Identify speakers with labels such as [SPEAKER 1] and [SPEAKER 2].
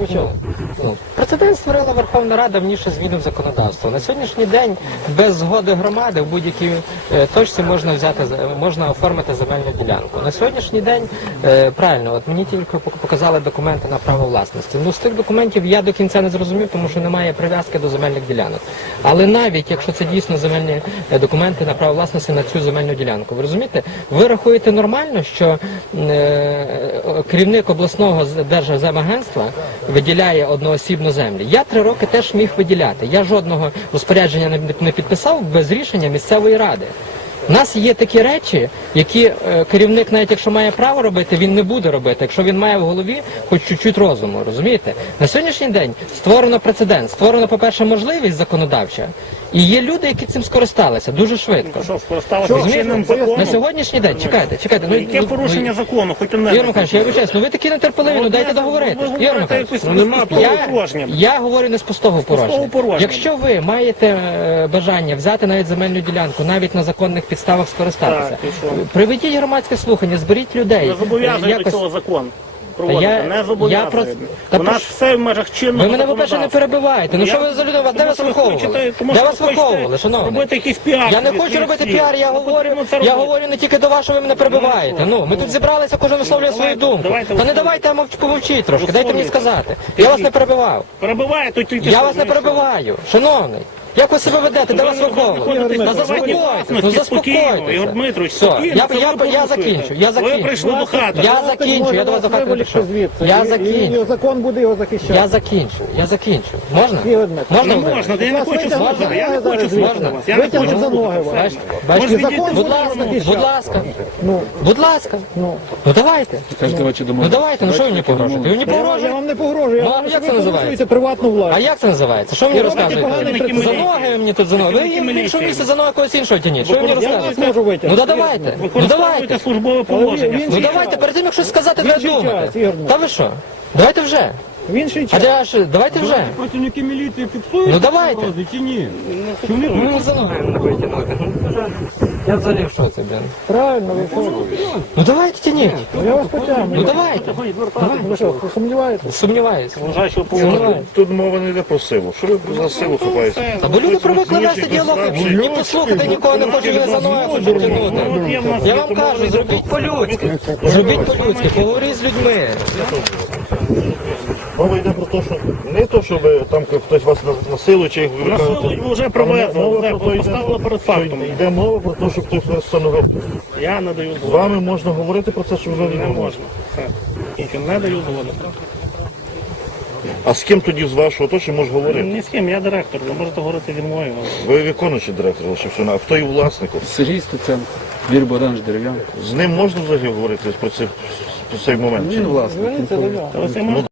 [SPEAKER 1] чому?
[SPEAKER 2] Прецедент створила Верховна Рада вніше зміни в законодавство. На сьогоднішній день без згоди громади в будь-якій точці можна оформити земельну ділянку. На сьогоднішній день, правильно, от мені тільки показали документи на право власності. Ну, з тих документів я до кінця не зрозумів, тому що немає прив'язки до земельних ділянок. Але навіть якщо це дійсно земельні документи на право власності на цю земельну ділянку, ви розумієте, ви рахуєте нормально, що керівник обласного держземагентства виділяє одноосібну землю. Я 3 роки теж міг виділяти. Я жодного розпорядження не підписав без рішення місцевої ради. У нас є такі речі, які керівник, навіть якщо має право робити, він не буде робити, якщо він має в голові хоч чуть-чуть розуму, розумієте? На сьогоднішній день створено прецедент, створено, по-перше, можливість законодавча, і є люди, які цим скористалися дуже швидко.
[SPEAKER 1] Що, скористалися чинним законом?
[SPEAKER 2] На сьогоднішній день, чекайте.
[SPEAKER 1] Ну, яке порушення закону? Хоч одне.
[SPEAKER 2] Ігор Михайлович, я вибачаюсь, ви такі нетерпеливі, дайте договорити. Ігор Михайлович, я говорю не з пустого порожня. Якщо ви маєте бажання взяти навіть земельну ділянку, навіть на законних підставах скористатися, приведіть громадське слухання, зберіть людей.
[SPEAKER 1] Не зобов'язує до цього закон. Не зобов'язує. У нас все в межах чинного
[SPEAKER 2] законодавства. Ви мене, по-перше, не перебиваєте. Ну що ви за людина? Де вас виховували? Де вас виховували, шановний?
[SPEAKER 1] Робити якийсь піар.
[SPEAKER 2] Я не хочу робити піар, я говорю не тільки до вас, що ви мене перебиваєте. Ну, ми тут зібралися, кожен висловлює свою думку. Та не давайте, а помовчіть трошки, дайте мені сказати. Я вас не перебивав.
[SPEAKER 1] Перебиває, то тільки
[SPEAKER 2] я вас не перебиваю, шановний. Як ви себе ведете? Де вас виховували? Ну заспокойтесь. Я закінчу.
[SPEAKER 1] Ви прийшли до хати.
[SPEAKER 2] Я закінчу, я до вас до хати не прийшов. Я закінчу.
[SPEAKER 3] Закон буде його захищати.
[SPEAKER 2] Я закінчу. Можна?
[SPEAKER 1] Не можна, я не хочу слухати. Я не хочу слухати вас. Я не хочу слухати.
[SPEAKER 2] Бачите, будь ласка. Ну давайте. Ну давайте, ну що ви мені погрожуєте? Ви мені погрожуєте?
[SPEAKER 3] Я вам не погрожую.
[SPEAKER 2] Ну а як це називається?
[SPEAKER 3] Приватну власність.
[SPEAKER 2] А як це називається? Що мені розказуєте? За ноги мені тут за ноги. Ви в іншому місці за ноги когось іншого тяніть. Що ви мені розказуєте? Ну давайте. Ну давайте.
[SPEAKER 1] Службове положення.
[SPEAKER 2] Ну давайте, перед тим як щось сказати, треба думати. Та ви що? Давайте вже.
[SPEAKER 3] В інший час.
[SPEAKER 2] Давайте вже.
[SPEAKER 4] Працівники міліції фіксують?
[SPEAKER 2] Ну давайте.
[SPEAKER 4] Чи ні?
[SPEAKER 2] Ну за ноги не витягнути. Я взагалі в шоці, блін.
[SPEAKER 3] Правильно, ви що?
[SPEAKER 2] Ну давайте тяніть.
[SPEAKER 3] Я вас потягну.
[SPEAKER 2] Ну давайте.
[SPEAKER 3] Ви що, сумніваєтесь?
[SPEAKER 2] Сумніваюся.
[SPEAKER 5] Тут мова не йде про силу. Що ви за силу хапаєтеся?
[SPEAKER 2] Та бо люди привикли вести діалог. Ні послухати нікого не хочуть, не за ноги хочуть тягнути. Я вам кажу, зробіть по-людськи. Зробіть по-людськи, поговоріть з людьми.
[SPEAKER 5] Мова йде про те, що не то, щоб там хтось вас насилує, чи
[SPEAKER 1] На силу вже провезли, вже поставили перед фактом.
[SPEAKER 5] йде мова про те, щоб хтось вас встановив.
[SPEAKER 1] Я не даю
[SPEAKER 5] З
[SPEAKER 1] згоди.
[SPEAKER 5] вами можна говорити про це, що ви
[SPEAKER 1] Не можна. Все. Не даю згоди.
[SPEAKER 5] А з ким тоді з вашого оточення може говорити?
[SPEAKER 1] Ні з ким, я директор, ви можете говорити зі мною.
[SPEAKER 5] Ви виконуючий директор лише все. А хто є власником?
[SPEAKER 4] Сергій Стеценко, Юрій Богданович Дерев'янко.
[SPEAKER 5] З ним можна взагалі говорити про цей момент?
[SPEAKER 4] Він власник.
[SPEAKER 1] Та ви